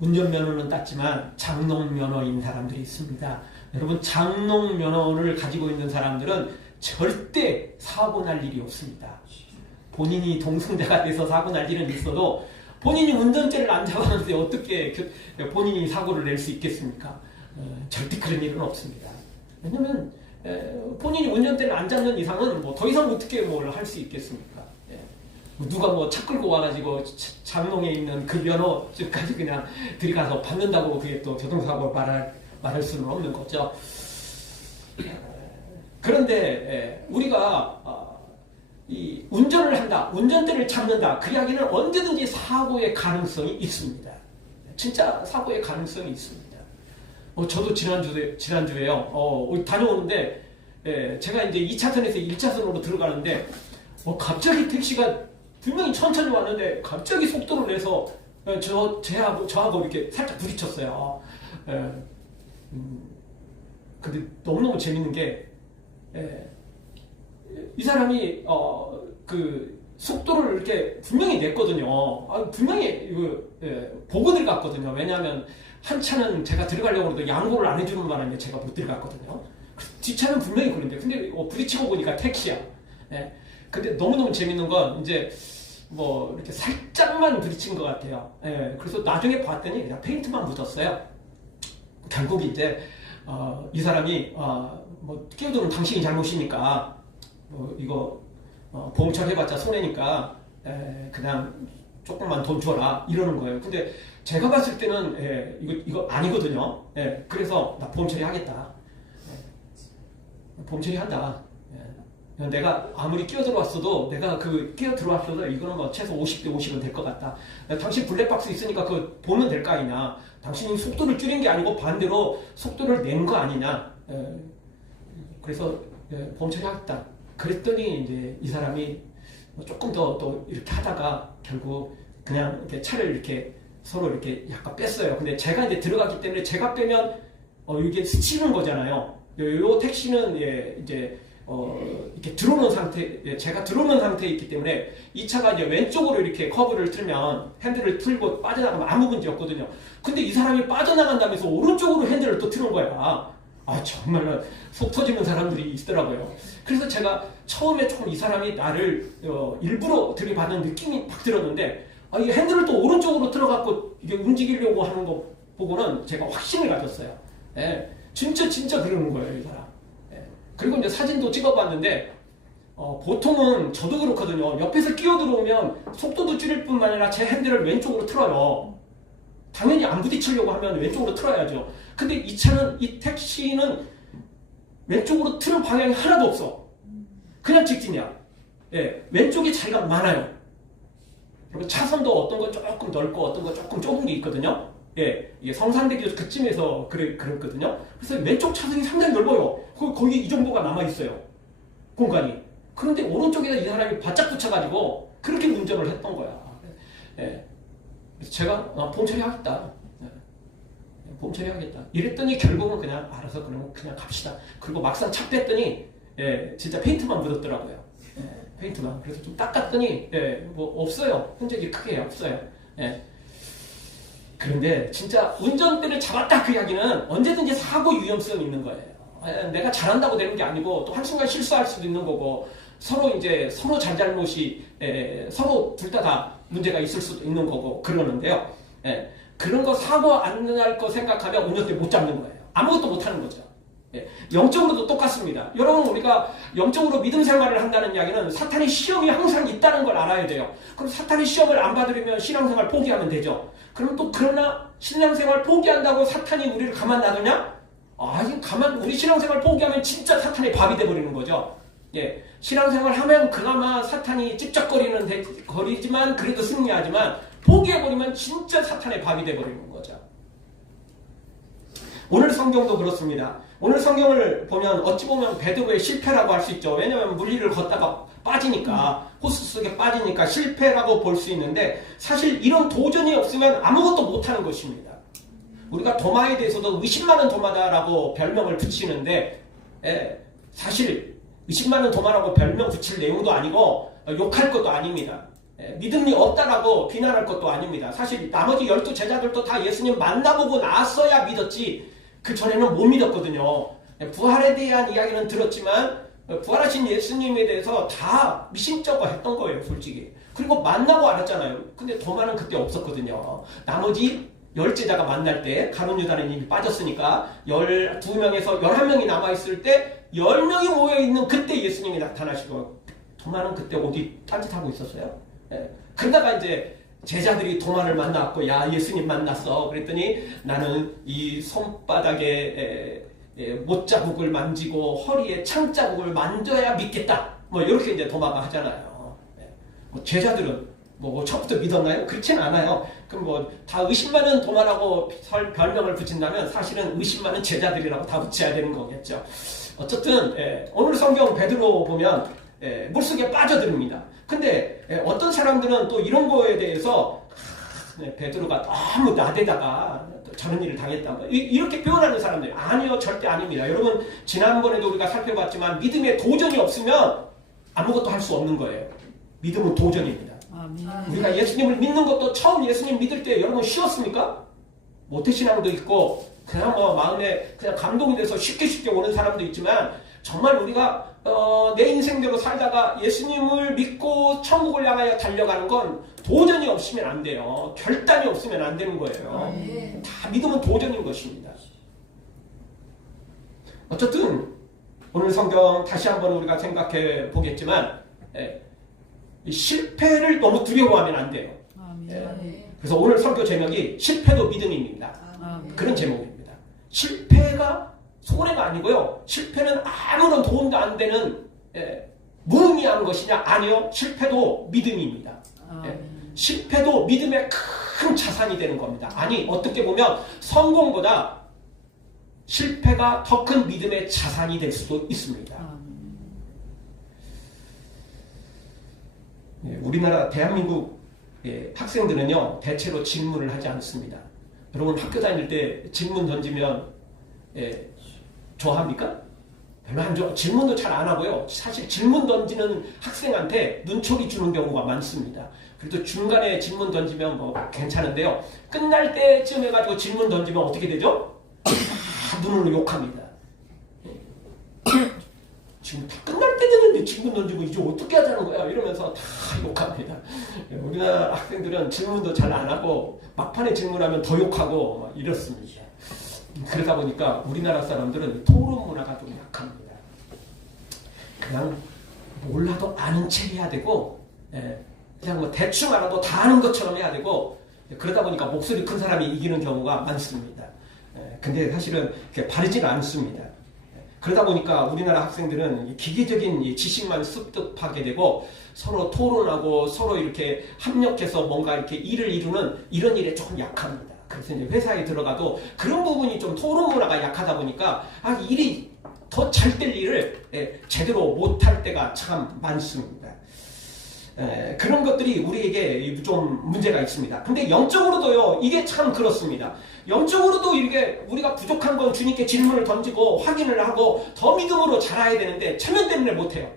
운전면허는 땄지만 장롱면허인 사람들이 있습니다. 여러분, 장롱면허를 가지고 있는 사람들은 절대 사고 날 일이 없습니다. 본인이 동승자가 돼서 사고 날 일은 있어도 본인이 운전대를 안 잡았는데 어떻게 본인이 사고를 낼 수 있겠습니까? 절대 그런 일은 없습니다. 왜냐면 본인이 운전대를 안 잡는 이상은 뭐 더 이상 어떻게 뭘 할 수 있겠습니까? 누가 뭐 차 끌고 와가지고 장롱에 있는 그 면허까지 그냥 들이가서 받는다고 그게 또 교통사고 말할 수는 없는 거죠. 그런데 우리가 이 운전을 한다, 운전대를 잡는다, 그 이야기는 언제든지 사고의 가능성이 있습니다. 진짜 사고의 가능성이 있습니다. 저도 지난주에요. 다녀오는데 제가 이제 2차선에서 1차선으로 들어가는데 갑자기 택시가 분명히 천천히 왔는데 갑자기 속도를 내서 저하고 이렇게 살짝 부딪혔어요. 근데 너무너무 재밌는 게 이 사람이 그 속도를 이렇게 분명히 냈거든요. 분명히 보고 들어갔거든요. 왜냐하면 한 차는 제가 들어가려고 해도 양보를 안 해주는 바람에 제가 못 들어갔거든요. 뒷차는 분명히 그런데 근데 부딪히고 보니까 택시야. 근데 너무너무 재밌는 건 이제 뭐 이렇게 살짝만 부딪힌 것 같아요. 그래서 나중에 봤더니 그냥 페인트만 묻었어요. 결국 이제 이 사람이 뭐 끼어들면 당신이 잘못이니까 이거 보험처리 해봤자 손해니까 그냥 조금만 돈 줘라 이러는 거예요. 근데 제가 봤을 때는 이거 아니거든요. 그래서 나 보험처리 하겠다. 보험처리 한다. 내가 아무리 끼어들어왔어도 내가 끼어들어왔어도 이거는 뭐 최소 50대 50은 될 것 같다. 당신 블랙박스 있으니까 그거 보면 될 거 아니냐. 당신이 속도를 줄인 게 아니고 반대로 속도를 낸 거 아니냐. 그래서 보험처리 하겠다. 그랬더니 이제 이 사람이 조금 더 이렇게 하다가 결국 그냥 이렇게 차를 이렇게 서로 이렇게 약간 뺐어요. 근데 제가 이제 들어갔기 때문에 제가 빼면 이게 스치는 거잖아요. 요 택시는 이제 이렇게 들어오는 상태, 제가 들어오는 상태에 있기 때문에 이 차가 이제 왼쪽으로 이렇게 커브를 틀면 핸들을 틀고 빠져나가면 아무 문제 없거든요. 근데 이 사람이 빠져나간다면서 오른쪽으로 핸들을 또 트는 거야. 정말 속 터지는 사람들이 있더라고요. 그래서 제가 처음에 조금 이 사람이 나를 일부러 들이받는 느낌이 팍 들었는데 이 핸들을 또 오른쪽으로 틀어갖고 이게 움직이려고 하는 거 보고는 제가 확신을 가졌어요. 진짜 그러는 거예요, 이 사람. 그리고 이제 사진도 찍어봤는데 보통은 저도 그렇거든요. 옆에서 끼어들어오면 속도도 줄일 뿐만 아니라 제 핸들을 왼쪽으로 틀어요. 당연히 안 부딪히려고 하면 왼쪽으로 틀어야죠. 근데 이 택시는 왼쪽으로 틀을 방향이 하나도 없어. 그냥 직진이야. 왼쪽에 자리가 많아요. 그리고 차선도 어떤 건 조금 넓고 어떤 건 조금 좁은 게 있거든요. 이게 성산대교 그쯤에서 그랬거든요. 그래서 왼쪽 차선이 상당히 넓어요. 거기 이 정도가 남아있어요. 공간이. 그런데 오른쪽에다 이 사람이 바짝 붙여가지고 그렇게 운전을 했던 거야. 그래서 제가 보험처리 하겠다. 보험처리 하겠다. 이랬더니 결국은 그냥 알아서 그냥 갑시다. 그리고 막상 차 뺐더니 진짜 페인트만 묻었더라고요. 페인트만. 그래서 좀 닦았더니 뭐 없어요. 흔적이 크게 없어요. 그런데 진짜 운전대를 잡았다 그 이야기는 언제든지 사고 위험성이 있는 거예요. 내가 잘한다고 되는 게 아니고 또 한순간 실수할 수도 있는 거고 서로 잘잘못이 서로 둘 다 문제가 있을 수도 있는 거고 그러는데요. 그런 거 사고 안 날 거 생각하면 운전대 못 잡는 거예요. 아무것도 못 하는 거죠. 영적으로도 똑같습니다. 여러분, 우리가 영적으로 믿음 생활을 한다는 이야기는 사탄의 시험이 항상 있다는 걸 알아야 돼요. 그럼 사탄의 시험을 안 받으려면 신앙생활 포기하면 되죠. 그럼 또 그러나 신앙생활 포기한다고 사탄이 우리를 가만 놔두냐? 우리 신앙생활 포기하면 진짜 사탄의 밥이 돼버리는 거죠. 신앙생활 하면 그나마 사탄이 찝쩍거리지만 그래도 승리하지만 포기해버리면 진짜 사탄의 밥이 돼버리는 거죠. 오늘 성경도 그렇습니다. 오늘 성경을 보면 어찌 보면 베드로의 실패라고 할 수 있죠. 왜냐하면 물리를 걷다가 빠지니까 호수 속에 빠지니까 실패라고 볼 수 있는데 사실 이런 도전이 없으면 아무것도 못하는 것입니다. 우리가 도마에 대해서도 의심많은 도마다라고 별명을 붙이는데 사실 의심많은 도마라고 별명 붙일 내용도 아니고 욕할 것도 아닙니다. 믿음이 없다라고 비난할 것도 아닙니다. 사실 나머지 12제자들도 다 예수님 만나보고 나서야 믿었지 그 전에는 못 믿었거든요. 부활에 대한 이야기는 들었지만 부활하신 예수님에 대해서 다 미심쩍어 했던 거예요, 솔직히. 그리고 만나고 알았잖아요. 근데 도마는 그때 없었거든요. 나머지 10제자가 만날 때 가룟 유다는 이미 빠졌으니까 12명에서 11명이 남아있을 때 10명이 모여있는 그때 예수님이 나타나시고 도마는 그때 어디 딴짓하고 있었어요? 그러다가 이제 제자들이 도마를 만났고 야 예수님 만났어 그랬더니 나는 이 손바닥에 못자국을 만지고 허리에 창자국을 만져야 믿겠다 뭐 이렇게 이제 도마가 하잖아요. 뭐 제자들은 뭐 처음부터 믿었나요? 그렇진 않아요. 그럼 뭐 다 의심 많은 도마라고 별명을 붙인다면 사실은 의심 많은 제자들이라고 다 붙여야 되는 거겠죠. 어쨌든 오늘 성경 베드로 보면 물속에 빠져듭니다. 근데 어떤 사람들은 또 이런 거에 대해서 베드로가 너무 나대다가 저런 일을 당했다 이렇게 표현하는 사람들이 아니요 절대 아닙니다. 여러분 지난번에도 우리가 살펴봤지만 믿음에 도전이 없으면 아무것도 할 수 없는 거예요. 믿음은 도전입니다. 아멘. 우리가 예수님을 믿는 것도 처음 예수님 믿을 때 여러분 쉬웠습니까? 모태신앙도 있고 그냥 뭐 마음에 그냥 감동이 돼서 쉽게 오는 사람도 있지만 정말 우리가 내 인생대로 살다가 예수님을 믿고 천국을 향하여 달려가는 건 도전이 없으면 안 돼요. 결단이 없으면 안 되는 거예요. 다 믿음은 도전인 것입니다. 어쨌든 오늘 성경 다시 한번 우리가 생각해 보겠지만 실패를 너무 두려워하면 안 돼요. 그래서 오늘 설교 제목이 실패도 믿음입니다. 그런 제목입니다. 실패가 손해가 아니고요. 실패는 아무런 도움도 안 되는 무의미한 것이냐? 아니요. 실패도 믿음입니다. 실패도 믿음의 큰 자산이 되는 겁니다. 아니 어떻게 보면 성공보다 실패가 더 큰 믿음의 자산이 될 수도 있습니다. 우리나라 대한민국 학생들은요 대체로 질문을 하지 않습니다. 여러분 학교 다닐 때 질문 던지면 좋아합니까? 별로 안 좋아. 질문도 잘 안 하고요. 사실 질문 던지는 학생한테 눈초리 주는 경우가 많습니다. 그래도 중간에 질문 던지면 뭐 괜찮은데요. 끝날 때쯤 해가지고 질문 던지면 어떻게 되죠? 다 눈으로 욕합니다. 지금 다 끝날 때 되는데 질문 던지고 이제 어떻게 하자는 거야? 이러면서 다 욕합니다. 우리나라 학생들은 질문도 잘 안 하고 막판에 질문하면 더 욕하고 막 이렇습니다. 그러다 보니까 우리나라 사람들은 토론 문화가 좀 약합니다. 그냥 몰라도 아는 체 해야 되고 그냥 뭐 대충 알아도 다 아는 것처럼 해야 되고 그러다 보니까 목소리 큰 사람이 이기는 경우가 많습니다. 근데 사실은 그게 바르지는 않습니다. 그러다 보니까 우리나라 학생들은 기계적인 지식만 습득하게 되고 서로 토론하고 서로 이렇게 합력해서 뭔가 이렇게 일을 이루는 이런 일에 조금 약합니다. 그래서 이제 회사에 들어가도 그런 부분이 좀 토론 문화가 약하다 보니까 일이 더 잘 될 일을 제대로 못할 때가 참 많습니다. 그런 것들이 우리에게 좀 문제가 있습니다. 근데 영적으로도요, 이게 참 그렇습니다. 영적으로도 이게 우리가 부족한 건 주님께 질문을 던지고 확인을 하고 더 믿음으로 자라야 되는데 체면 때문에 못해요.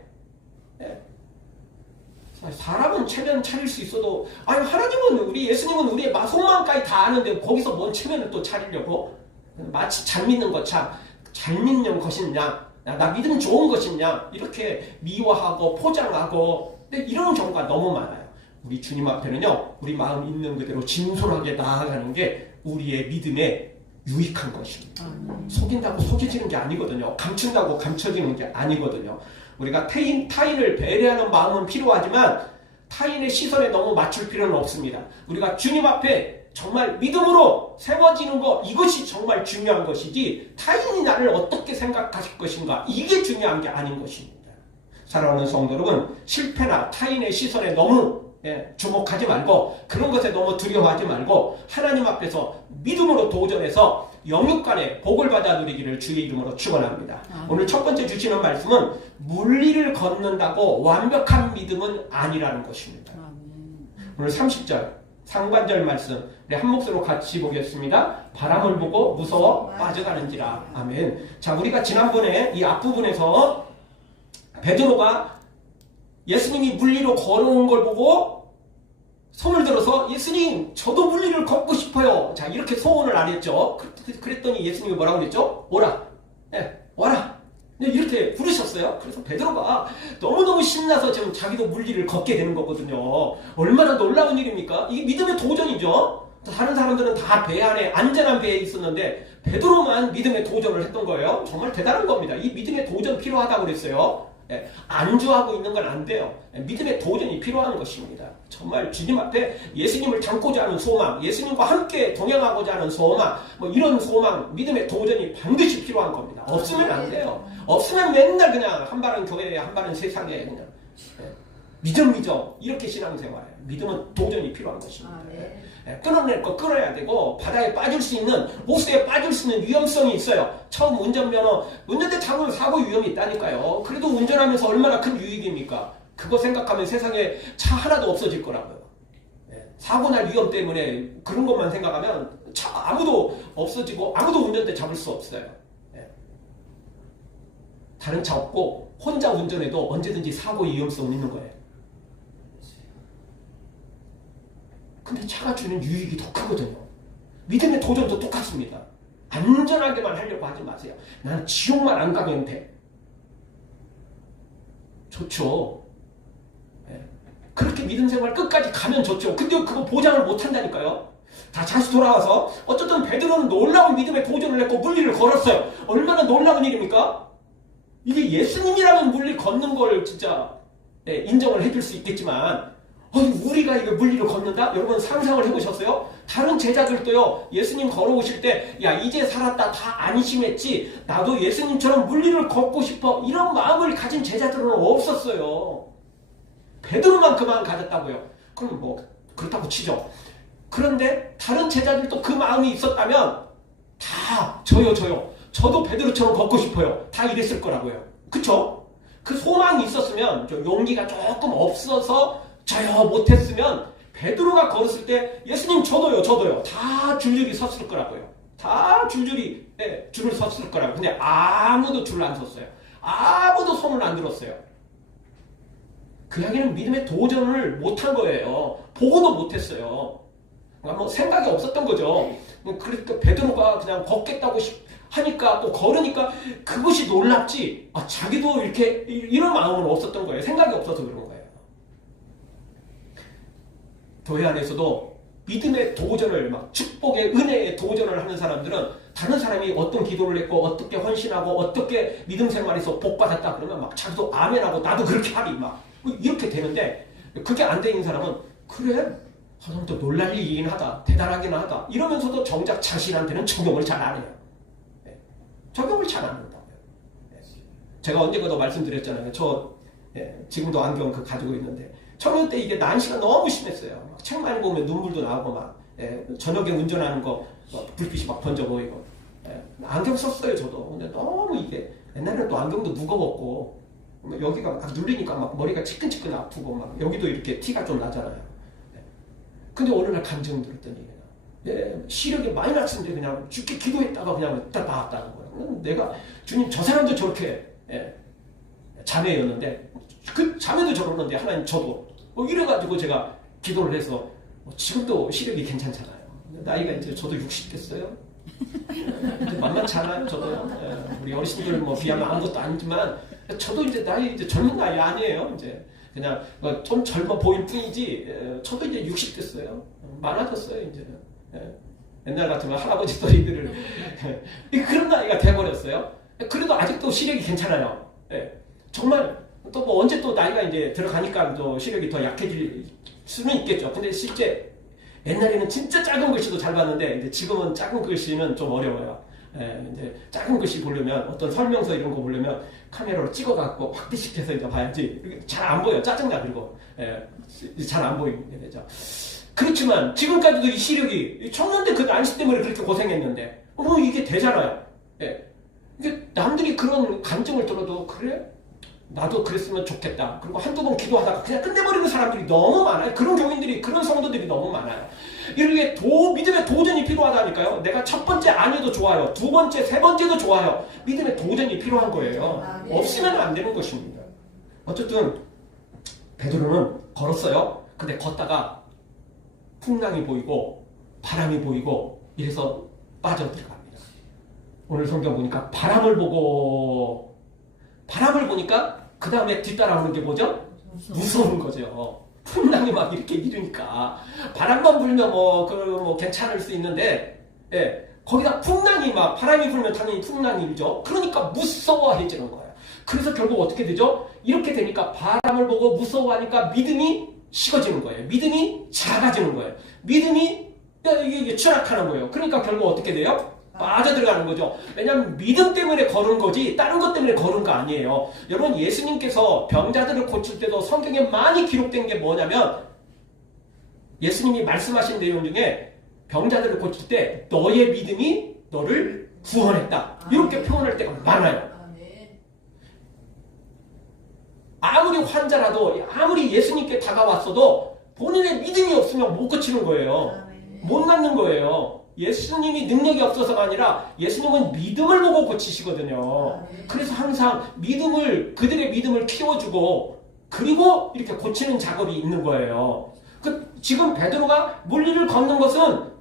사람은 체면 차릴 수 있어도 하나님은 우리 예수님은 우리의 속마음까지 다 아는데 거기서 뭔 체면을 또 차리려고 마치 잘 믿는 것참 잘 믿는 것이냐 나 믿음 좋은 것이냐 이렇게 미화하고 포장하고 근데 이런 경우가 너무 많아요. 우리 주님 앞에는요 우리 마음 있는 그대로 진솔하게 나아가는 게 우리의 믿음에 유익한 것입니다. 속인다고 속여지는 게 아니거든요. 감춘다고 감춰지는 게 아니거든요. 우리가 타인을 배려하는 마음은 필요하지만 타인의 시선에 너무 맞출 필요는 없습니다. 우리가 주님 앞에 정말 믿음으로 세워지는 것 이것이 정말 중요한 것이지 타인이 나를 어떻게 생각하실 것인가 이게 중요한 게 아닌 것입니다. 사랑하는 성도 여러분 실패나 타인의 시선에 너무 주목하지 말고 그런 것에 너무 두려워하지 말고 하나님 앞에서 믿음으로 도전해서 영육간에 복을 받아 누리기를 주의 이름으로 축원합니다. 오늘 첫 번째 주시는 말씀은 물리를 걷는다고 완벽한 믿음은 아니라는 것입니다. 오늘 30절 상반절 말씀 우리 한 목소리로 같이 보겠습니다. 바람을 보고 무서워 빠져가는지라. 아멘. 자, 우리가 지난번에 이 앞부분에서 베드로가 예수님이 물리로 걸어온 걸 보고 손을 들어서 예수님 저도 물리를 걷고 싶어요. 자 이렇게 소원을 안 했죠. 그랬더니 예수님이 뭐라고 그랬죠? 오라. 와라. 이렇게 부르셨어요. 그래서 베드로가 너무너무 신나서 지금 자기도 물리를 걷게 되는 거거든요. 얼마나 놀라운 일입니까? 이게 믿음의 도전이죠. 다른 사람들은 다 배 안에 안전한 배에 있었는데 베드로만 믿음의 도전을 했던 거예요. 정말 대단한 겁니다. 이 믿음의 도전 필요하다고 그랬어요. 안주하고 있는 건 안 돼요. 믿음의 도전이 필요한 것입니다. 정말 주님 앞에 예수님을 닮고자 하는 소망, 예수님과 함께 동행하고자 하는 소망, 뭐 이런 소망, 믿음의 도전이 반드시 필요한 겁니다. 없으면 안 돼요. 없으면 맨날 그냥 한 발은 교회에 한 발은 세상에 그냥 믿음 이렇게 신앙생활. 믿음은 도전이 필요한 것입니다. 끊어낼 거 끊어야 되고 바다에 빠질 수 있는 호수에 빠질 수 있는 위험성이 있어요. 처음 운전면허 운전대 잡으면 사고 위험이 있다니까요. 그래도 운전하면서 얼마나 큰 유익입니까? 그거 생각하면 세상에 차 하나도 없어질 거라고요. 사고 날 위험 때문에 그런 것만 생각하면 차 아무도 없어지고 아무도 운전대 잡을 수 없어요. 다른 차 없고 혼자 운전해도 언제든지 사고 위험성은 있는 거예요. 근데 차가 주는 유익이 더 크거든요. 믿음의 도전도 똑같습니다. 안전하게만 하려고 하지 마세요. 난 지옥만 안 가면 돼. 좋죠. 그렇게 믿음 생활 끝까지 가면 좋죠. 근데 그거 보장을 못 한다니까요. 다시 돌아와서 어쨌든 베드로는 놀라운 믿음의 도전을 했고 물리를 걸었어요. 얼마나 놀라운 일입니까? 이게 예수님이라면 물리 걷는 걸 진짜 인정을 해줄 수 있겠지만 우리가 이거 물리를 걷는다? 여러분 상상을 해보셨어요? 다른 제자들도요, 예수님 걸어오실 때, 야, 이제 살았다. 다 안심했지. 나도 예수님처럼 물리를 걷고 싶어. 이런 마음을 가진 제자들은 없었어요. 베드로만 그 마음 가졌다고요. 그럼 뭐, 그렇다고 치죠. 그런데 다른 제자들도 그 마음이 있었다면, 다, 저요. 저도 베드로처럼 걷고 싶어요. 다 이랬을 거라고요. 그쵸? 그 소망이 있었으면, 용기가 조금 없어서, 저요 못했으면 베드로가 걸었을 때 예수님 저도요 다 줄줄이 섰을 거라고요. 다 줄줄이 줄을 섰을 거라고요. 근데 아무도 줄을 안 섰어요. 아무도 손을 안 들었어요. 그 이야기는 믿음의 도전을 못한 거예요. 보고도 못했어요. 그러니까 뭐 생각이 없었던 거죠. 그러니까 베드로가 그냥 걷겠다고 하니까 또 걸으니까 그것이 놀랍지 자기도 이렇게 이런 마음은 없었던 거예요. 생각이 없어서 그런 거예요. 교회 안에서도 믿음의 도전을 막 축복의 은혜의 도전을 하는 사람들은 다른 사람이 어떤 기도를 했고 어떻게 헌신하고 어떻게 믿음 생활에서 복 받았다 그러면 막 자기도 아멘하고 나도 그렇게 하리 막 이렇게 되는데 그게 안 되는 사람은 그래 또 놀랄 일이긴 하다 대단하긴 하다 이러면서도 정작 자신한테는 적용을 잘 안 해요. 적용을 잘 안 한다고요. 제가 언젠가도 말씀드렸잖아요. 저 지금도 안경 가지고 있는데 청년 때 이게 난시가 너무 심했어요. 막 책 많이 보면 눈물도 나오고 막 저녁에 운전하는 거 불빛이 막 번져 보이고 안경 썼어요 저도. 근데 너무 이게 옛날에는 또 안경도 무거웠고 여기가 막 눌리니까 막 머리가 치근치근 아프고 막 여기도 이렇게 티가 좀 나잖아요. 근데 어느 날 감정 들었더니 시력이 마이너스인데 그냥 죽게 기도했다가 그냥 딱 나왔다는 거예요. 내가 주님 저 사람도 저렇게 자매였는데 그 자매도 저러는데 하나님 저도 이래가지고 제가 기도를 해서 지금도 시력이 괜찮잖아요. 나이가 이제 저도 60 됐어요. 만만치 않아요 저도요. 우리 어르신들 뭐 비하면 아무것도 아니지만 저도 이제 나이 이제 젊은 나이 아니에요. 이제 그냥 좀 젊어 보일 뿐이지 저도 이제 60 됐어요. 많아졌어요 이제는. 옛날 같으면 할아버지 또이들을 그런 나이가 돼버렸어요. 그래도 아직도 시력이 괜찮아요. 정말 또 뭐 언제 또 나이가 이제 들어가니까 또 시력이 더 약해질 수는 있겠죠. 근데 실제 옛날에는 진짜 작은 글씨도 잘 봤는데 이제 지금은 작은 글씨는 좀 어려워요. 이제 작은 글씨 보려면 어떤 설명서 이런 거 보려면 카메라로 찍어갖고 확대시켜서 이제 봐야지 잘 안 보여. 짜증나. 그리고 잘 안 보이게 되죠. 그렇지만 지금까지도 이 시력이 청년대 그 난시 때문에 그렇게 고생했는데 뭐 이게 되잖아요. 이게 남들이 그런 감정을 들어도 그래? 나도 그랬으면 좋겠다. 그리고 한두 번 기도하다가 그냥 끝내버리는 사람들이 너무 많아요. 그런 교인들이, 그런 성도들이 너무 많아요. 이렇게 믿음의 도전이 필요하다니까요. 내가 첫 번째 아니어도 좋아요. 두 번째, 세 번째도 좋아요. 믿음의 도전이 필요한 거예요. 없으면 안 되는 것입니다. 어쨌든 베드로는 걸었어요. 근데 걷다가 풍랑이 보이고 바람이 보이고 이래서 빠져들어갑니다. 오늘 성경 보니까 바람을 보니까 그 다음에 뒤따라오는 게 뭐죠? 무서운 거죠. 풍랑이 막 이렇게 일으니까 바람만 불면 뭐 괜찮을 수 있는데, 예, 거기다 풍랑이 막 바람이 불면 당연히 풍랑이 일죠. 그러니까 무서워해지는 거예요. 그래서 결국 어떻게 되죠? 이렇게 되니까 바람을 보고 무서워하니까 믿음이 식어지는 거예요. 믿음이 작아지는 거예요. 믿음이 이게 추락하는 거예요. 그러니까 결국 어떻게 돼요? 빠져들어가는 거죠. 왜냐하면 믿음 때문에 걸은 거지 다른 것 때문에 걸은 거 아니에요. 여러분, 예수님께서 병자들을 고칠 때도 성경에 많이 기록된 게 뭐냐면, 예수님이 말씀하신 내용 중에 병자들을 고칠 때 너의 믿음이 너를 구원했다, 이렇게 표현할 때가 많아요. 아무리 환자라도, 아무리 예수님께 다가왔어도 본인의 믿음이 없으면 못 고치는 거예요. 못 낫는 거예요. 예수님이 능력이 없어서가 아니라 예수님은 믿음을 보고 고치시거든요. 그래서 항상 그들의 믿음을 키워주고 그리고 이렇게 고치는 작업이 있는 거예요. 지금 베드로가 물리를 걷는 것은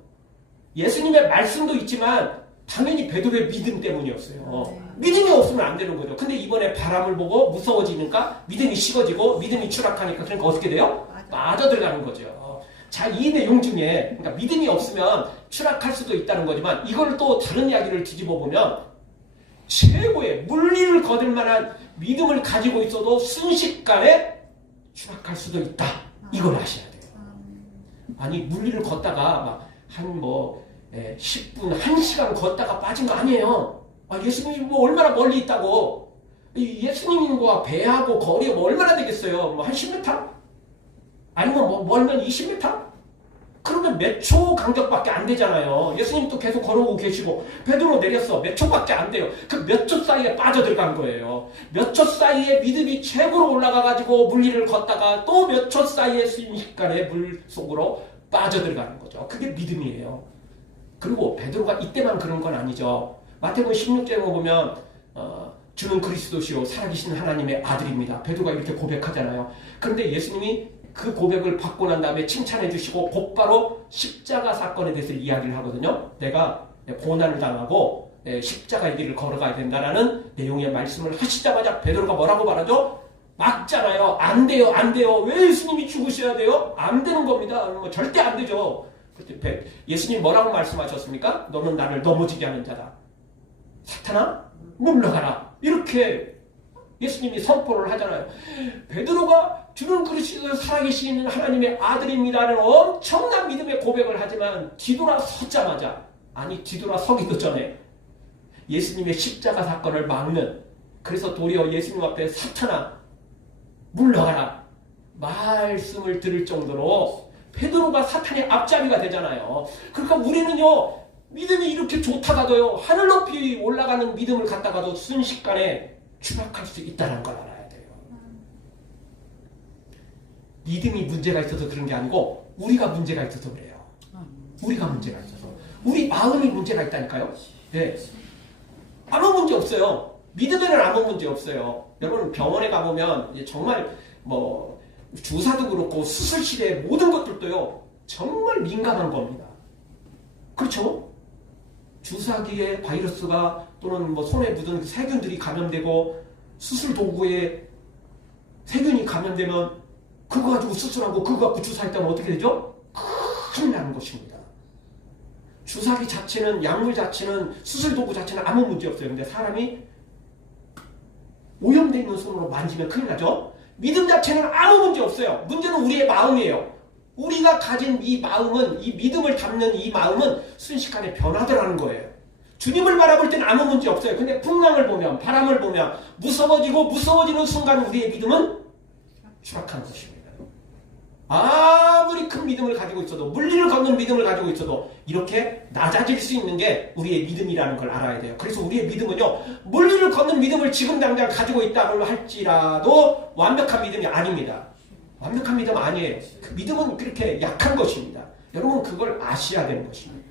예수님의 말씀도 있지만 당연히 베드로의 믿음 때문이었어요. 믿음이 없으면 안 되는 거죠. 근데 이번에 바람을 보고 무서워지니까 믿음이 식어지고 믿음이 추락하니까, 그러니까 어떻게 돼요? 빠져들어가는 거죠. 자, 이 내용 중에, 그러니까 믿음이 없으면 추락할 수도 있다는 거지만, 이걸 또 다른 이야기를 뒤집어 보면 최고의 물리를 거둘 만한 믿음을 가지고 있어도 순식간에 추락할 수도 있다, 이걸 아셔야 돼요. 아니, 물리를 걷다가 막 한 10분, 1시간 걷다가 빠진 거 아니에요. 예수님이 얼마나 멀리 있다고. 예수님과 배하고 거리가 얼마나 되겠어요? 한 10m? 아니면 멀면 20m? 그러면 몇 초 간격밖에 안 되잖아요. 예수님 또 계속 걸어오고 계시고, 베드로 내렸어. 몇 초밖에 안 돼요. 그 몇 초 사이에 빠져들어간 거예요. 몇 초 사이에 믿음이 최고로 올라가가지고 물리를 걷다가 또 몇 초 사이에 순식간에 물 속으로 빠져들어가는 거죠. 그게 믿음이에요. 그리고 베드로가 이때만 그런 건 아니죠. 마태복음 16장에 보면 주는 그리스도시요 살아계신 하나님의 아들입니다. 베드로가 이렇게 고백하잖아요. 그런데 예수님이 그 고백을 받고 난 다음에 칭찬해 주시고 곧바로 십자가 사건에 대해서 이야기를 하거든요. 내가 고난을 당하고 십자가의 길을 걸어가야 된다라는 내용의 말씀을 하시자마자 베드로가 뭐라고 말하죠? 막잖아요. 안 돼요, 안 돼요. 왜 예수님이 죽으셔야 돼요? 안 되는 겁니다. 절대 안 되죠. 그때 예수님 뭐라고 말씀하셨습니까? 너는 나를 넘어지게 하는 자다. 사탄아, 물러가라. 이렇게 예수님이 선포를 하잖아요. 베드로가 주는 그리스도 살아계신 하나님의 아들입니다는 엄청난 믿음의 고백을 하지만 뒤돌아서자마자, 뒤돌아서기도 전에 예수님의 십자가 사건을 막는, 그래서 도리어 예수님 앞에 사탄아 물러가라 말씀을 들을 정도로 베드로가 사탄의 앞잡이가 되잖아요. 그러니까 우리는요, 믿음이 이렇게 좋다가도요, 하늘 높이 올라가는 믿음을 갖다가도 순식간에 추락할 수 있다는 걸 알아야 돼요. 믿음이 문제가 있어서 그런 게 아니고 우리가 문제가 있어서 그래요. 우리가 문제가 있어서. 우리 마음이 문제가 있다니까요. 네. 아무 문제 없어요. 믿음에는 아무 문제 없어요. 여러분, 병원에 가보면 정말 주사도 그렇고 수술실의 모든 것들도요, 정말 민감한 겁니다. 그렇죠? 주사기에 바이러스가 또는 손에 묻은 세균들이 감염되고 수술 도구에 세균이 감염되면 그거 가지고 수술하고 그거 갖고 주사했다면 어떻게 되죠? 큰일 나는 것입니다. 주사기 자체는, 약물 자체는, 수술 도구 자체는 아무 문제 없어요. 근데 사람이 오염되어 있는 손으로 만지면 큰일 나죠? 믿음 자체는 아무 문제 없어요. 문제는 우리의 마음이에요. 우리가 가진 이 마음은, 이 믿음을 담는 이 마음은 순식간에 변화더라는 거예요. 주님을 바라볼 때는 아무 문제 없어요. 근데 풍랑을 보면, 바람을 보면 무서워지는 순간 우리의 믿음은 추락하는 것입니다. 아무리 큰 믿음을 가지고 있어도, 물리를 걷는 믿음을 가지고 있어도 이렇게 낮아질 수 있는 게 우리의 믿음이라는 걸 알아야 돼요. 그래서 우리의 믿음은요, 물리를 걷는 믿음을 지금 당장 가지고 있다고 할지라도 완벽한 믿음이 아닙니다. 완벽한 믿음 아니에요. 그 믿음은 그렇게 약한 것입니다. 여러분, 그걸 아셔야 되는 것입니다.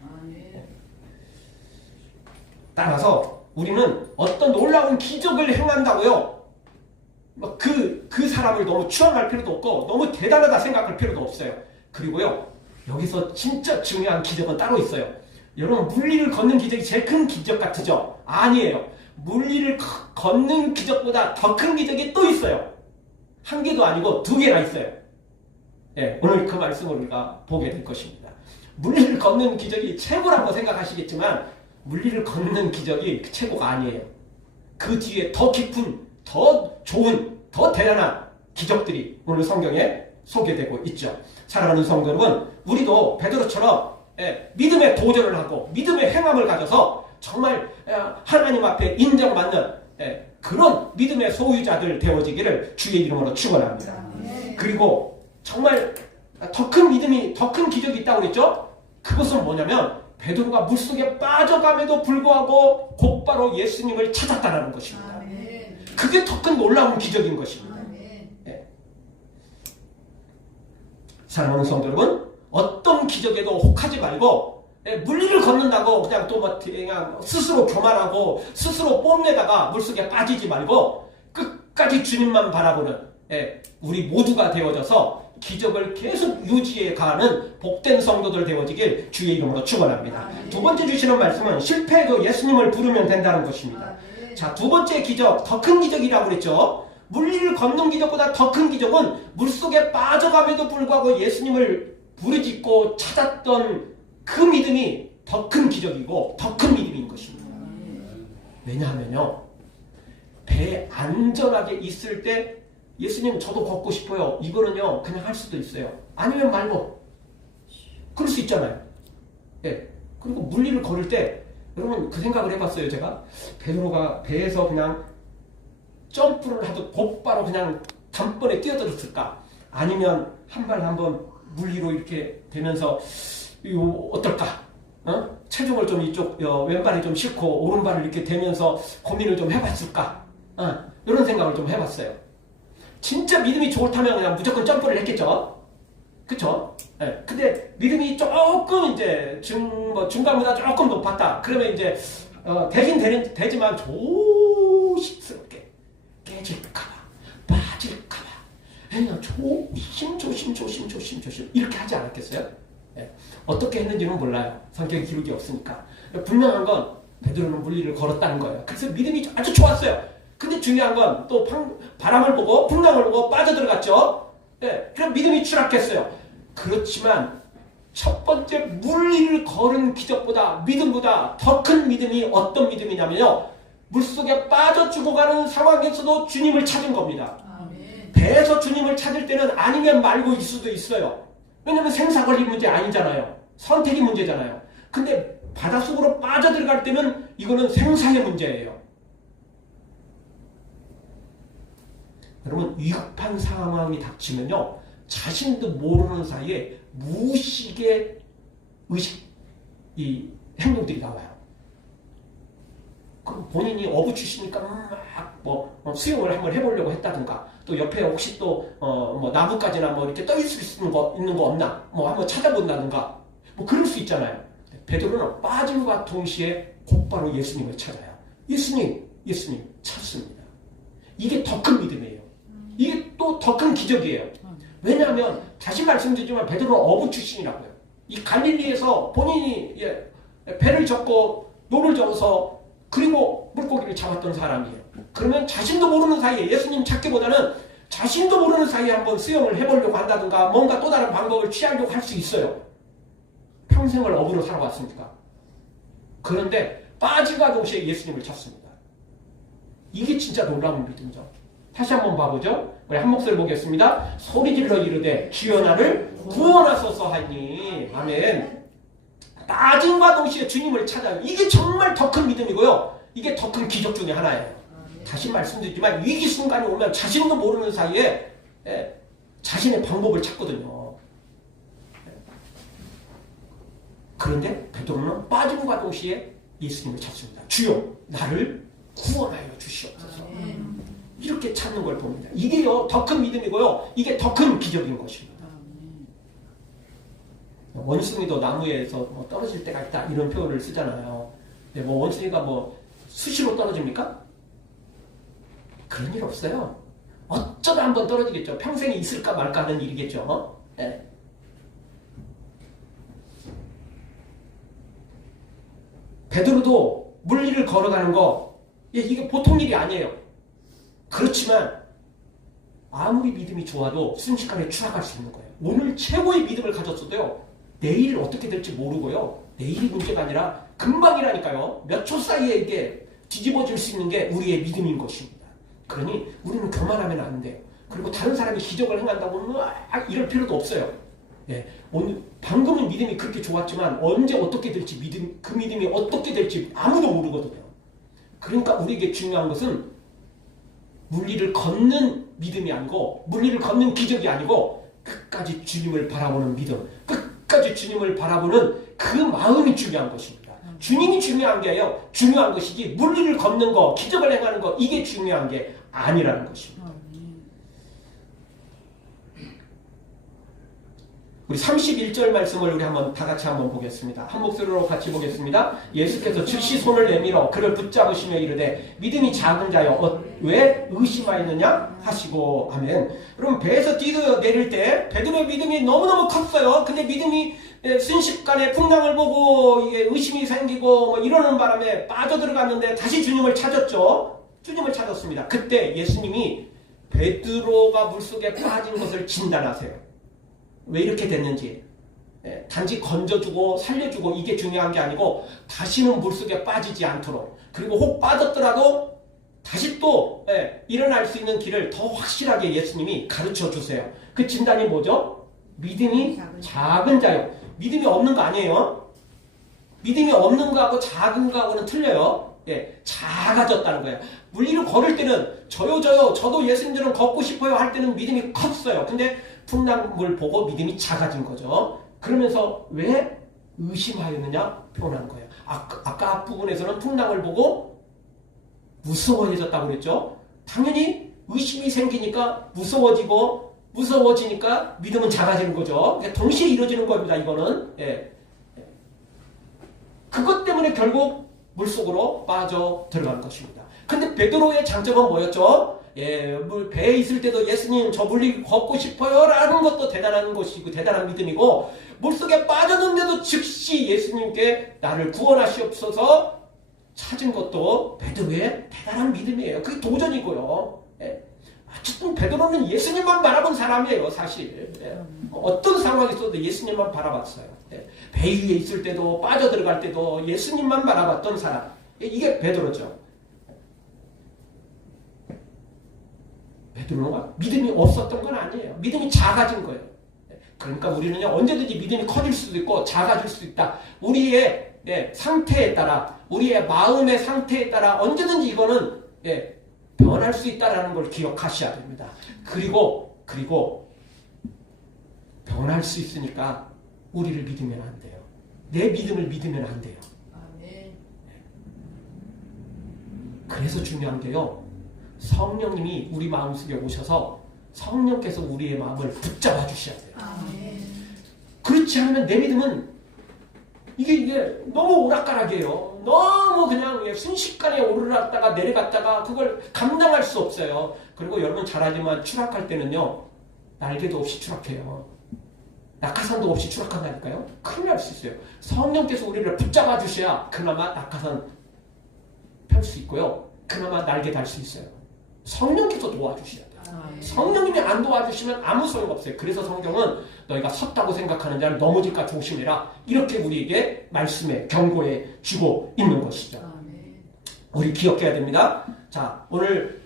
따라서 우리는 어떤 놀라운 기적을 행한다고요, 그 사람을 너무 추앙할 필요도 없고 너무 대단하다 생각할 필요도 없어요. 그리고요, 여기서 진짜 중요한 기적은 따로 있어요. 여러분, 물리를 걷는 기적이 제일 큰 기적 같으죠? 아니에요. 물리를 걷는 기적보다 더 큰 기적이 또 있어요. 한 개도 아니고 두 개나 있어요. 예, 오늘 그 말씀을 우리가 보게 될 것입니다. 물리를 걷는 기적이 최고라고 생각하시겠지만 물리를 걷는 기적이 최고가 아니에요. 그 뒤에 더 깊은, 더 좋은, 더 대단한 기적들이 오늘 성경에 소개되고 있죠. 사랑하는 성도 여러분, 우리도 베드로처럼 믿음의 도전을 하고 믿음의 행함을 가져서 정말 하나님 앞에 인정받는 그런 믿음의 소유자들 되어지기를 주의 이름으로 축원합니다. 그리고 정말 더 큰 믿음이, 더 큰 기적이 있다고 그랬죠? 그것은 뭐냐면 베드로가 물속에 빠져감에도 불구하고 곧바로 예수님을 찾았다는 것입니다. 그게 더 큰 놀라운 기적인 것입니다. 사랑하는 성도 여러분, 어떤 기적에도 혹하지 말고 물리를 걷는다고 그냥 또 그냥 스스로 교만하고 스스로 뽐내다가 물속에 빠지지 말고 끝까지 주님만 바라보는 우리 모두가 되어져서 기적을 계속 유지해 가는 복된 성도들 되어지길 주의 이름으로 축원합니다. 두 번째 주시는 말씀은 실패해도 예수님을 부르면 된다는 것입니다. 자, 두 번째 기적, 더 큰 기적이라고 그랬죠. 물리를 걷는 기적보다 더 큰 기적은 물속에 빠져감에도 불구하고 예수님을 부르짖고 찾았던 그 믿음이 더 큰 기적이고 더 큰 믿음인 것입니다. 왜냐하면요, 배에 안전하게 있을 때 예수님 저도 걷고 싶어요. 이거는요 그냥 할 수도 있어요. 아니면 말고 그럴 수 있잖아요. 예. 그리고 물리를 걸을 때 여러분 그 생각을 해봤어요. 제가 베드로가 배에서 그냥 점프를 하듯 곧바로 그냥 단번에 뛰어들었을까? 아니면 한 발 한 번 물 위로 이렇게 되면서 이거 어떨까? 체중을 좀 이쪽 왼발에 좀 싣고 오른발을 이렇게 대면서 고민을 좀 해봤을까? 이런 생각을 좀 해봤어요. 진짜 믿음이 좋다면 그냥 무조건 점프를 했겠죠. 그쵸? 네. 근데 믿음이 조금 이제 중간보다 조금 높았다. 그러면 이제 되긴 되지만 조심스럽게 깨질까봐, 빠질까봐 그냥 조심 이렇게 하지 않았겠어요? 네. 어떻게 했는지는 몰라요. 성경 기록이 없으니까. 분명한 건 베드로는 물리를 걸었다는 거예요. 그래서 믿음이 아주 좋았어요. 근데 중요한 건 또 바람을 보고 풍랑을 보고 빠져들어갔죠. 네, 그럼 믿음이 추락했어요. 그렇지만 첫 번째 물리를 걸은 기적보다, 믿음보다 더 큰 믿음이 어떤 믿음이냐면요, 물속에 빠져 죽어가는 상황에서도 주님을 찾은 겁니다. 배에서 주님을 찾을 때는 아니면 말고일 수도 있어요. 왜냐면 생사권리 문제 아니잖아요. 선택이 문제잖아요. 근데 바닷속으로 빠져들어갈 때는 이거는 생사의 문제예요. 여러분, 위급한 상황이 닥치면요, 자신도 모르는 사이에 무의식의 이 행동들이 나와요. 그럼 본인이 어부 출신이니까 막 수영을 한번 해보려고 했다든가, 또 옆에 혹시 또 나무까지나 이렇게 떠 있을 수 있는 거 없나, 한번 찾아본다든가, 그럴 수 있잖아요. 베드로는 빠짐과 동시에 곧바로 예수님을 찾아요. 예수님 찾습니다. 이게 더 큰 믿음이에요. 이게 또 더 큰 기적이에요. 왜냐하면 다시 말씀드리지만 베드로는 어부 출신이라고요. 이 갈릴리에서 본인이 배를 젓고 노를 저어서 그리고 물고기를 잡았던 사람이에요. 그러면 자신도 모르는 사이에 예수님 찾기보다는 자신도 모르는 사이에 한번 수영을 해보려고 한다든가 뭔가 또 다른 방법을 취하려고 할 수 있어요. 평생을 어부로 살아왔으니까. 그런데 빠짐과 동시에 예수님을 찾습니다. 이게 진짜 놀라운 믿음이죠. 다시 한번 봐보죠. 우리 한 목소리 보겠습니다. 소리질러 이르되 주여 나를 구원하소서 하니. 아멘. 빠짐과 동시에 주님을 찾아요. 이게 정말 더 큰 믿음이고요. 이게 더 큰 기적 중에 하나예요. 다시 말씀드리지만 위기 순간이 오면 자신도 모르는 사이에 자신의 방법을 찾거든요. 그런데 베드로는 빠짐과 동시에 예수님을 찾습니다. 주여 나를 구원하여 주시옵소서. 이렇게 찾는 걸 봅니다. 이게요 더 큰 믿음이고요. 이게 더 큰 기적인 것입니다. 원숭이도 나무에서 떨어질 때가 있다 이런 표현을 쓰잖아요. 원숭이가 수시로 떨어집니까? 그런 일 없어요. 어쩌다 한번 떨어지겠죠. 평생에 있을까 말까 하는 일이겠죠. 네. 베드로도 물리를 걸어가는 거 이게 보통 일이 아니에요. 그렇지만 아무리 믿음이 좋아도 순식간에 추락할 수 있는 거예요. 오늘 최고의 믿음을 가졌어도요. 내일 어떻게 될지 모르고요. 내일이 문제가 아니라 금방이라니까요. 몇 초 사이에 이게 뒤집어질 수 있는 게 우리의 믿음인 것입니다. 그러니 우리는 교만하면 안 돼요. 그리고 다른 사람이 기적을 행한다고 이럴 필요도 없어요. 예, 오늘 방금은 믿음이 그렇게 좋았지만 언제 어떻게 될지 그 믿음이 어떻게 될지 아무도 모르거든요. 그러니까 우리에게 중요한 것은 물리를 걷는 믿음이 아니고 물리를 걷는 기적이 아니고 끝까지 주님을 바라보는 믿음, 끝까지 주님을 바라보는 그 마음이 중요한 것입니다. 주님이 중요한 게 아니에요. 중요한 것이지 물리를 걷는 거, 기적을 행하는 거 이게 중요한 게 아니라는 것입니다. 우리 31절 말씀을 우리 다 같이 한번 보겠습니다. 한 목소리로 같이 보겠습니다. 예수께서 즉시 손을 내밀어 그를 붙잡으시며 이르되 믿음이 작은 자여 왜 의심하였느냐 하시고 아멘. 그럼 배에서 뛰어내릴 때 베드로의 믿음이 너무너무 컸어요. 근데 믿음이 순식간에 풍랑을 보고 이게 의심이 생기고 뭐 이러는 바람에 빠져들어갔는데 다시 주님을 찾았죠. 주님을 찾았습니다. 그때 예수님이 베드로가 물속에 빠진 것을 진단하세요. 왜 이렇게 됐는지 단지 건져주고 살려주고 이게 중요한 게 아니고 다시는 물속에 빠지지 않도록 그리고 혹 빠졌더라도 다시 또 일어날 수 있는 길을 더 확실하게 예수님이 가르쳐 주세요. 그 진단이 뭐죠? 믿음이 작은 자요. 믿음이 없는 거 아니에요. 믿음이 없는 거하고 작은 거하고는 틀려요. 작아졌다는 거예요. 물리를 걸을 때는 저도 예수님처럼 걷고 싶어요 할 때는 믿음이 컸어요. 근데 풍랑을 보고 믿음이 작아진 거죠. 그러면서 왜 의심하였느냐 표현한 거예요. 아까 앞부분에서는 풍랑을 보고 무서워해졌다고 그랬죠. 당연히 의심이 생기니까 무서워지니까 믿음은 작아지는 거죠. 동시에 이루어지는 겁니다. 이거는 그것 때문에 결국 물속으로 빠져 들어간 것입니다. 근데 베드로의 장점은 뭐였죠? 배에 있을 때도 예수님 저 물리 걷고 싶어요 라는 것도 대단한 것이고 대단한 믿음이고 물속에 빠졌는데도 즉시 예수님께 나를 구원하시옵소서 찾은 것도 베드로의 대단한 믿음이에요. 그게 도전이고요. 어쨌든 베드로는 예수님만 바라본 사람이에요. 사실 어떤 상황이 있어도 예수님만 바라봤어요. 배 위에 있을 때도 빠져들어갈 때도 예수님만 바라봤던 사람, 이게 베드로죠. 베드로가 믿음이 없었던 건 아니에요. 믿음이 작아진 거예요. 그러니까 우리는 언제든지 믿음이 커질 수도 있고 작아질 수도 있다. 우리의 상태에 따라, 우리의 마음의 상태에 따라 언제든지 이거는 변할 수 있다는 걸 기억하셔야 됩니다. 그리고 변할 수 있으니까 우리를 믿으면 안 돼요. 내 믿음을 믿으면 안 돼요. 그래서 중요한 게요. 성령님이 우리 마음속에 오셔서 성령께서 우리의 마음을 붙잡아 주셔야 돼요. 그렇지 않으면 내 믿음은 이게 너무 오락가락이에요. 너무 그냥 순식간에 오르락다가 내려갔다가 그걸 감당할 수 없어요. 그리고 여러분 잘 알지만 추락할 때는요. 날개도 없이 추락해요. 낙하산도 없이 추락한다니까요. 큰일 날 수 있어요. 성령께서 우리를 붙잡아 주셔야 그나마 낙하산 펼 수 있고요. 그나마 날개 달 수 있어요. 성령께서 도와주셔야 돼요. 성령님이 안 도와주시면 아무 소용없어요. 그래서 성경은 너희가 섰다고 생각하는 자를 넘어질까 조심해라. 이렇게 우리에게 말씀에 경고해 주고 있는 것이죠. 우리 기억해야 됩니다. 자, 오늘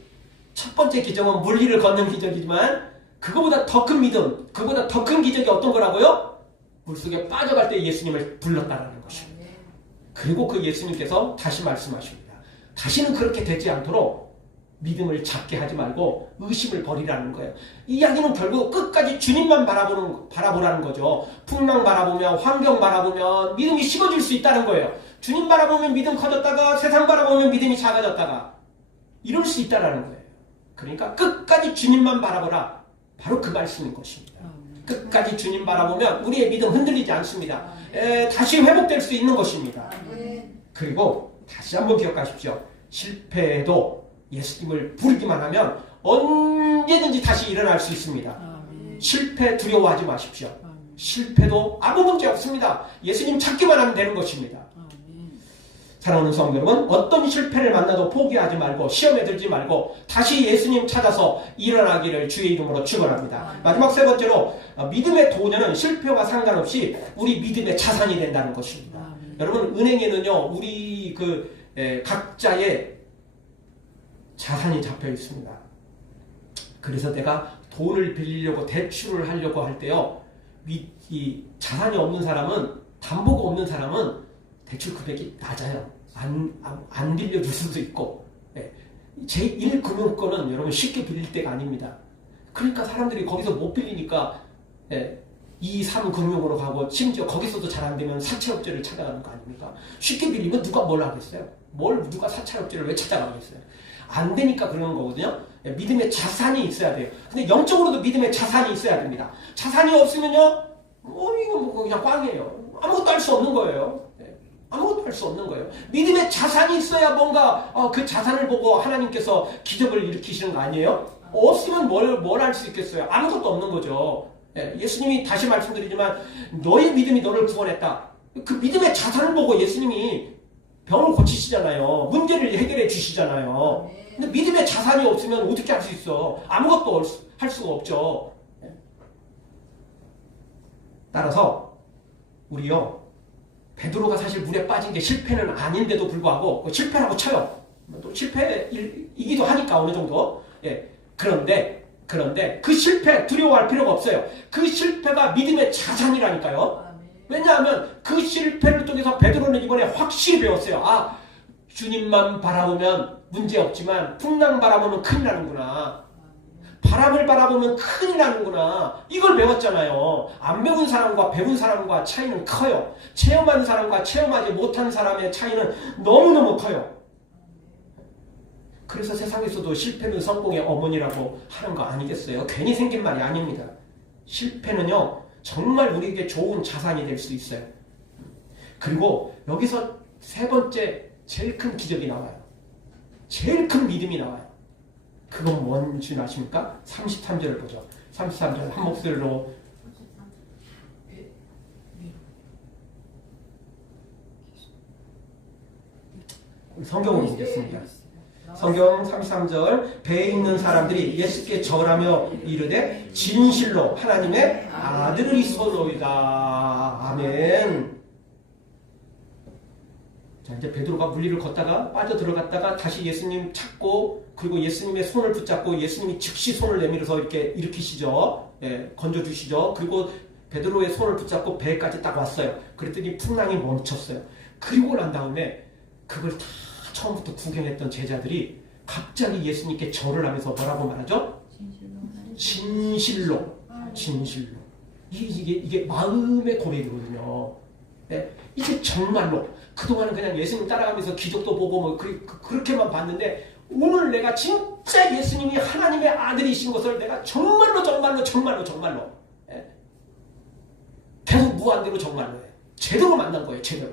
첫 번째 기적은 물리를 걷는 기적이지만 그거보다 더 큰 믿음, 그거보다 더 큰 기적이 어떤 거라고요? 물속에 빠져갈 때 예수님을 불렀다라는 것입니다. 그리고 그 예수님께서 다시 말씀하십니다. 다시는 그렇게 되지 않도록 믿음을 작게 하지 말고 의심을 버리라는 거예요. 이 이야기는 결국 끝까지 주님만 바라보라는 거죠. 풍랑 바라보면, 환경 바라보면 믿음이 식어질 수 있다는 거예요. 주님 바라보면 믿음 커졌다가 세상 바라보면 믿음이 작아졌다가 이럴 수 있다는 거예요. 그러니까 끝까지 주님만 바라보라. 바로 그 말씀인 것입니다. 끝까지 주님 바라보면 우리의 믿음 흔들리지 않습니다. 다시 회복될 수 있는 것입니다. 그리고 다시 한번 기억하십시오. 실패해도 예수님을 부르기만 하면 언제든지 다시 일어날 수 있습니다. 실패 두려워하지 마십시오. 실패도 아무 문제 없습니다. 예수님 찾기만 하면 되는 것입니다. 사랑하는 성도 여러분, 어떤 실패를 만나도 포기하지 말고 시험에 들지 말고 다시 예수님 찾아서 일어나기를 주의 이름으로 축원합니다. 마지막 세 번째로 믿음의 도전은 실패와 상관없이 우리 믿음의 자산이 된다는 것입니다. 여러분, 은행에는요 우리 각자의 자산이 잡혀 있습니다. 그래서 내가 돈을 빌리려고 대출을 하려고 할 때요, 이 자산이 없는 사람은, 담보가 없는 사람은 대출 금액이 낮아요. 안 빌려줄 수도 있고. 제1금융권은 여러분 쉽게 빌릴 때가 아닙니다. 그러니까 사람들이 거기서 못 빌리니까 2, 3금융으로 가고, 심지어 거기서도 잘 안 되면 사채업체를 찾아가는 거 아닙니까? 쉽게 빌리면 누가 뭘 하겠어요? 누가 사채업체를 왜 찾아가겠어요? 안 되니까 그러는 거거든요. 믿음의 자산이 있어야 돼요. 근데 영적으로도 믿음의 자산이 있어야 됩니다. 자산이 없으면요, 이거 그냥 꽝이에요. 아무것도 할 수 없는 거예요. 아무것도 할 수 없는 거예요. 믿음의 자산이 있어야 뭔가 그 자산을 보고 하나님께서 기적을 일으키시는 거 아니에요? 없으면 뭘 할 수 있겠어요? 아무것도 없는 거죠. 예수님이 다시 말씀드리지만 너의 믿음이 너를 구원했다. 그 믿음의 자산을 보고 예수님이 병을 고치시잖아요. 문제를 해결해 주시잖아요. 근데 믿음의 자산이 없으면 어떻게 할 수 있어? 아무것도 할 수가 없죠. 따라서 우리요, 베드로가 사실 물에 빠진 게 실패는 아닌데도 불구하고 실패라고 쳐요. 또 실패이기도 하니까 어느 정도. 그런데 그 실패 두려워할 필요가 없어요. 그 실패가 믿음의 자산이라니까요. 왜냐하면 그 실패를 통해서 베드로는 이번에 확실히 배웠어요. 주님만 바라보면 문제없지만 풍랑 바라보면 큰일 나는구나. 바람을 바라보면 큰일 나는구나. 이걸 배웠잖아요. 안 배운 사람과 배운 사람과 차이는 커요. 체험한 사람과 체험하지 못한 사람의 차이는 너무너무 커요. 그래서 세상에서도 실패는 성공의 어머니라고 하는 거 아니겠어요? 괜히 생긴 말이 아닙니다. 실패는요, 정말 우리에게 좋은 자산이 될 수 있어요. 그리고 여기서 세 번째 제일 큰 기적이 나와요. 제일 큰 믿음이 나와요. 그건 뭔지 아십니까? 33절을 보죠. 33절 한 목소리로 성경을 보겠습니다. 성경 33절, 배에 있는 사람들이 예수께 절하며 이르되 진실로 하나님의 아들이소이다. 아멘. 자, 이제 베드로가 물리를 걷다가 빠져 들어갔다가 다시 예수님 찾고, 그리고 예수님의 손을 붙잡고 예수님이 즉시 손을 내밀어서 이렇게 일으키시죠. 건져주시죠. 그리고 베드로의 손을 붙잡고 배까지 딱 왔어요. 그랬더니 풍랑이 멈췄어요. 그리고 난 다음에 그걸 다 처음부터 구경했던 제자들이 갑자기 예수님께 절을 하면서 뭐라고 말하죠? 진실로. 이게 마음의 고백이거든요. 이게 정말로. 그동안은 그냥 예수님 따라가면서 기적도 보고 그렇게만 봤는데, 오늘 내가 진짜 예수님이 하나님의 아들이신 것을 내가 정말로 계속 무한대로 정말로 해. 제대로 만난 거예요. 제대로.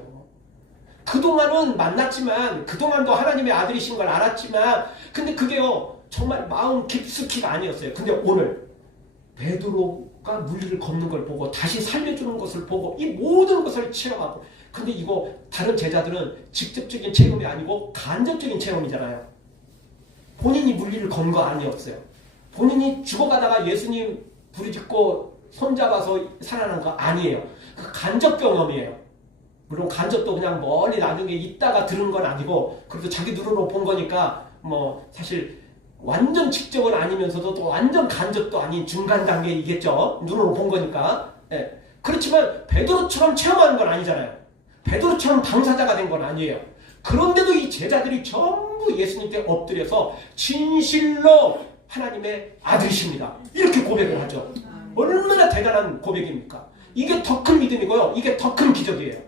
그동안은 만났지만, 그동안도 하나님의 아들이신 걸 알았지만, 근데 그게요, 정말 마음 깊숙이가 아니었어요. 근데 오늘 베드로가 물리를 걷는 걸 보고 다시 살려주는 것을 보고 이 모든 것을 체험하고, 근데 이거 다른 제자들은 직접적인 체험이 아니고 간접적인 체험이잖아요. 본인이 물리를 건 거 아니었어요. 본인이 죽어가다가 예수님 부르짖고 손잡아서 살아난 거 아니에요. 그 간접 경험이에요. 물론 간접도 그냥 멀리 나중에 있다가 들은 건 아니고, 그래도 자기 눈으로 본 거니까 사실 완전 직접은 아니면서도 또 완전 간접도 아닌 중간 단계이겠죠. 눈으로 본 거니까. 그렇지만 베드로처럼 체험하는 건 아니잖아요. 베드로처럼 당사자가 된 건 아니에요. 그런데도 이 제자들이 전부 예수님께 엎드려서 진실로 하나님의 아들이십니다. 이렇게 고백을 하죠. 얼마나 대단한 고백입니까? 이게 더 큰 믿음이고요. 이게 더 큰 기적이에요.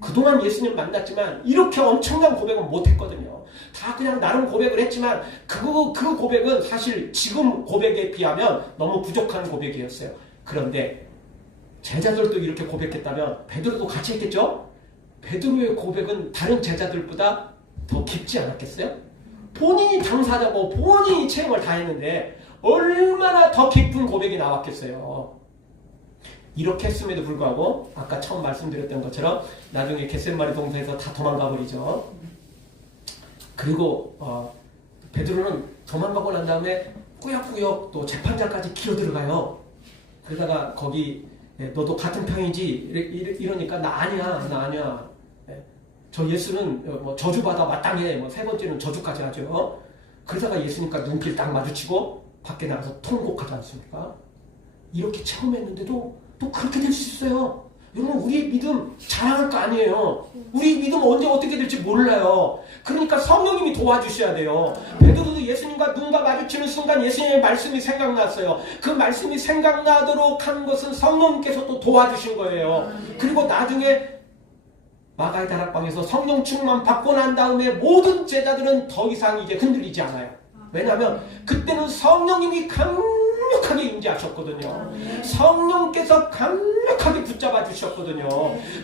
그동안 예수님 만났지만 이렇게 엄청난 고백은 못했거든요. 다 그냥 나름 고백을 했지만 그 고백은 사실 지금 고백에 비하면 너무 부족한 고백이었어요. 그런데 제자들도 이렇게 고백했다면 베드로도 같이 했겠죠? 베드로의 고백은 다른 제자들보다 더 깊지 않았겠어요? 본인이 당사자고 본인이 체험을 다 했는데 얼마나 더 깊은 고백이 나왔겠어요. 이렇게 했음에도 불구하고 아까 처음 말씀드렸던 것처럼 나중에 겟세마네 동산에서 다 도망가 버리죠. 그리고 베드로는 도망가고 난 다음에 꾸역꾸역 또 재판장까지 기어 들어가요. 그러다가 거기 너도 같은 편이지 이러니까 나 아니야. 저 예수는 뭐 저주받아 마땅해. 뭐 세 번째는 저주까지 하죠. 그러다가 예수님과 눈길 딱 마주치고 밖에 나가서 통곡하지 않습니까? 이렇게 체험했는데도 또 그렇게 될 수 있어요. 여러분 우리의 믿음 자랑할 거 아니에요. 우리 믿음 언제 어떻게 될지 몰라요. 그러니까 성령님이 도와주셔야 돼요. 베드로도 예수님과 눈과 마주치는 순간 예수님의 말씀이 생각났어요. 그 말씀이 생각나도록 한 것은 성령님께서 또 도와주신 거예요. 그리고 나중에 마가의 다락방에서 성령 충만 받고 난 다음에 모든 제자들은 더 이상 이제 흔들리지 않아요. 왜냐하면 그때는 성령님이 강력하게 임재하셨거든요. 성령께서 강력하게 붙잡아 주셨거든요.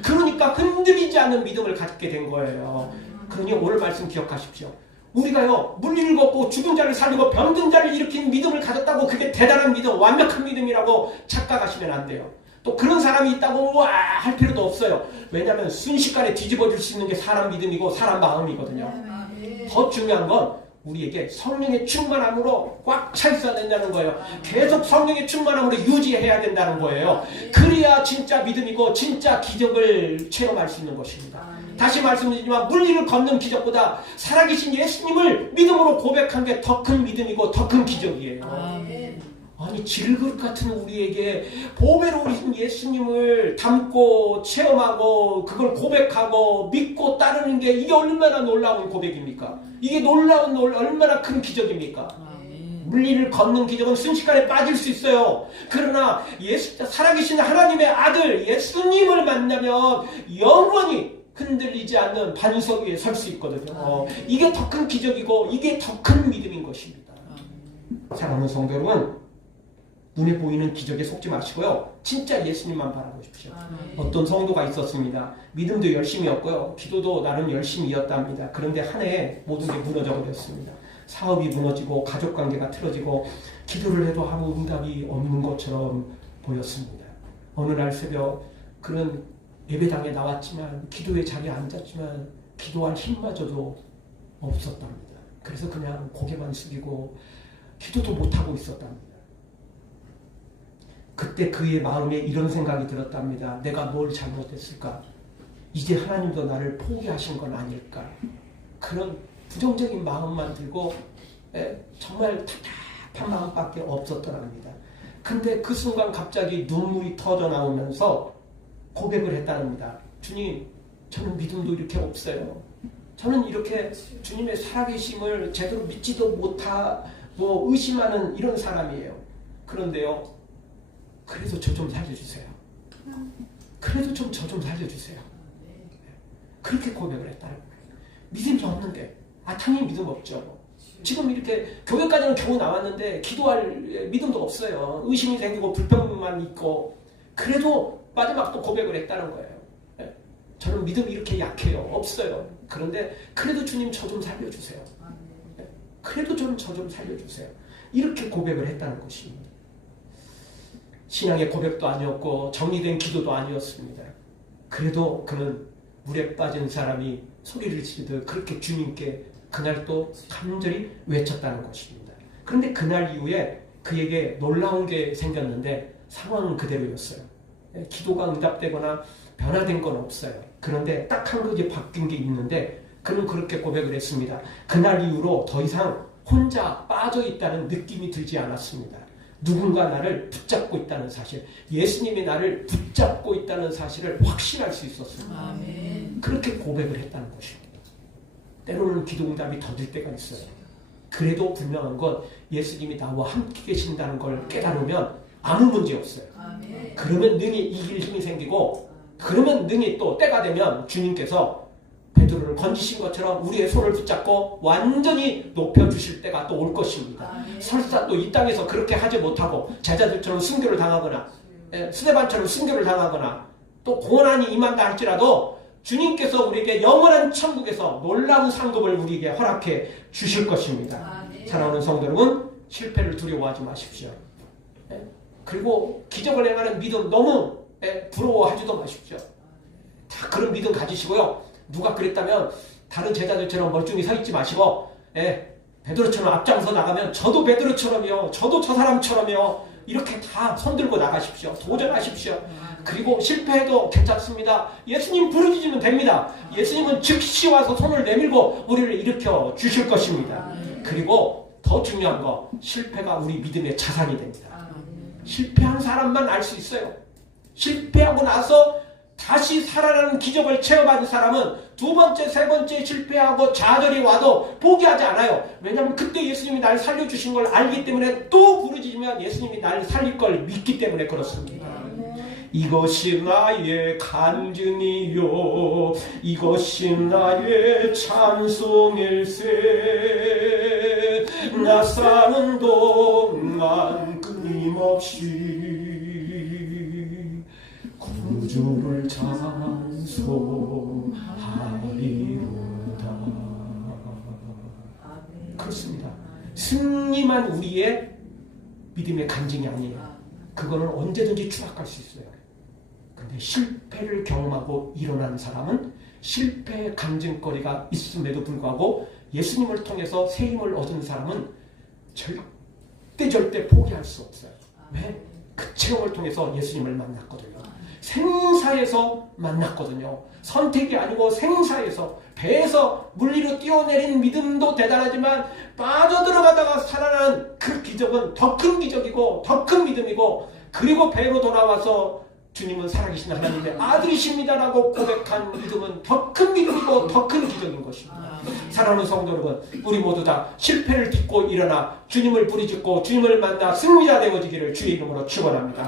그러니까 흔들리지 않는 믿음을 갖게 된 거예요. 그러니 오늘 말씀 기억하십시오. 우리가요 물리를 걷고 죽은 자를 살리고 병든 자를 일으킨 믿음을 가졌다고 그게 대단한 믿음, 완벽한 믿음이라고 착각하시면 안 돼요. 또 그런 사람이 있다고 와 할 필요도 없어요. 왜냐하면 순식간에 뒤집어질 수 있는 게 사람 믿음이고 사람 마음이거든요. 더 중요한 건 우리에게 성령의 충만함으로 꽉 차 있어야 된다는 거예요. 계속 성령의 충만함으로 유지해야 된다는 거예요. 그래야 진짜 믿음이고 진짜 기적을 체험할 수 있는 것입니다. 다시 말씀드리지만 물리를 걷는 기적보다 살아계신 예수님을 믿음으로 고백한 게 더 큰 믿음이고 더 큰 기적이에요. 아니 질그릇 같은 우리에게 보배로 오신 예수님을 담고 체험하고 그걸 고백하고 믿고 따르는 게 이게 얼마나 놀라운 고백입니까? 이게 얼마나 큰 기적입니까? 물리를 걷는 기적은 순식간에 빠질 수 있어요. 그러나 살아계신 하나님의 아들 예수님을 만나면 영원히 흔들리지 않는 반석 위에 설 수 있거든요. 이게 더 큰 기적이고 이게 더 큰 믿음인 것입니다. 사랑하는 성도 여러분, 눈에 보이는 기적에 속지 마시고요. 진짜 예수님만 바라보십시오. 어떤 성도가 있었습니다. 믿음도 열심이었고요. 기도도 나름 열심이었답니다. 그런데 한 해에 모든 게 무너져 버렸습니다. 사업이 무너지고 가족관계가 틀어지고 기도를 해도 아무 응답이 없는 것처럼 보였습니다. 어느 날 새벽 그런 예배당에 나왔지만 기도의 자리에 앉았지만 기도할 힘마저도 없었답니다. 그래서 그냥 고개만 숙이고 기도도 못하고 있었답니다. 그때 그의 마음에 이런 생각이 들었답니다. 내가 뭘 잘못했을까? 이제 하나님도 나를 포기하신 건 아닐까? 그런 부정적인 마음만 들고 정말 답답한 마음밖에 없었더랍니다. 근데 그 순간 갑자기 눈물이 터져 나오면서 고백을 했답니다. 주님, 저는 믿음도 이렇게 없어요. 저는 이렇게 주님의 살아계심을 제대로 믿지도 못하고 의심하는 이런 사람이에요. 그런데요, 그래도 저 좀 살려주세요. 그래도 좀 저 좀 살려주세요. 그렇게 고백을 했다는 거예요. 믿음이 없는데, 당연히 믿음 없죠. 지금 이렇게 교회까지는 겨우 나왔는데 기도할 믿음도 없어요. 의심이 생기고 불평만 있고, 그래도 마지막 또 고백을 했다는 거예요. 저는 믿음이 이렇게 약해요. 없어요. 그런데 그래도 주님 저 좀 살려주세요. 그래도 저 좀 살려주세요. 이렇게 고백을 했다는 것입니다. 신앙의 고백도 아니었고 정리된 기도도 아니었습니다. 그래도 그는 물에 빠진 사람이 소리를 지르듯 그렇게 주님께 그날 또 간절히 외쳤다는 것입니다. 그런데 그날 이후에 그에게 놀라운 게 생겼는데 상황은 그대로였어요. 기도가 응답되거나 변화된 건 없어요. 그런데 딱 한 가지 바뀐 게 있는데 그는 그렇게 고백을 했습니다. 그날 이후로 더 이상 혼자 빠져 있다는 느낌이 들지 않았습니다. 누군가 나를 붙잡고 있다는 사실, 예수님이 나를 붙잡고 있다는 사실을 확신할 수 있었습니다. 아멘. 그렇게 고백을 했다는 것입니다. 때로는 기도응답이 더딜 때가 있어요. 그래도 분명한 건 예수님이 나와 함께 계신다는 걸 깨달으면 아무 문제 없어요. 아멘. 그러면 능히 이길 힘이 생기고, 그러면 능히 또 때가 되면 주님께서 베드로를 건지신 것처럼 우리의 손을 붙잡고 완전히 높여주실 때가 또 올 것입니다. 설사 또 이 땅에서 그렇게 하지 못하고 제자들처럼 순교를 당하거나 스데반처럼 순교를 당하거나 또 고난이 임한다 할지라도 주님께서 우리에게 영원한 천국에서 놀라운 상급을 우리에게 허락해 주실 것입니다. 사랑하는 성도 여러분, 실패를 두려워하지 마십시오. 그리고 기적을 행하는 믿음 너무 부러워하지도 마십시오. 다 그런 믿음 가지시고요. 누가 그랬다면 다른 제자들처럼 멀쩡히 서 있지 마시고 베드로처럼 앞장서 나가면 저도 베드로처럼요. 저도 저 사람처럼요. 이렇게 다 손들고 나가십시오. 도전하십시오. 그리고 실패해도 괜찮습니다. 예수님 부르짖으면 됩니다. 예수님은 즉시 와서 손을 내밀고 우리를 일으켜 주실 것입니다. 그리고 더 중요한 거, 실패가 우리 믿음의 자산이 됩니다. 실패한 사람만 알 수 있어요. 실패하고 나서 다시 살아나는 기적을 체험하는 사람은 두 번째, 세 번째 실패하고 좌절이 와도 포기하지 않아요. 왜냐하면 그때 예수님이 날 살려주신 걸 알기 때문에 또 부르짖으면 예수님이 날 살릴 걸 믿기 때문에 그렇습니다. 이것이 나의 간증이요 이것이 나의 찬송일세 나 사는 동안 끊임없이 구주를 찬송하리로다. 그렇습니다. 승리만 우리의 믿음의 간증이 아니에요. 그거는 언제든지 추락할 수 있어요. 근데 실패를 경험하고 일어난 사람은 실패의 간증거리가 있음에도 불구하고 예수님을 통해서 새 힘을 얻은 사람은 절대 포기할 수 없어요. 왜? 그 체험을 통해서 예수님을 만났거든요. 생사에서 만났거든요. 선택이 아니고 생사에서 배에서 물 위로 뛰어내린 믿음도 대단하지만 빠져들어가다가 살아난 그 기적은 더 큰 기적이고 더 큰 믿음이고 그리고 배로 돌아와서 주님은 살아계신 하나님의 아들이십니다라고 고백한 믿음은 더 큰 믿음이고 더 큰 기적인 것입니다. 사랑하는 성도 여러분, 우리 모두 다 실패를 딛고 일어나 주님을 부르짖고 주님을 만나 승리자 되어지기를 주의 이름으로 축원합니다.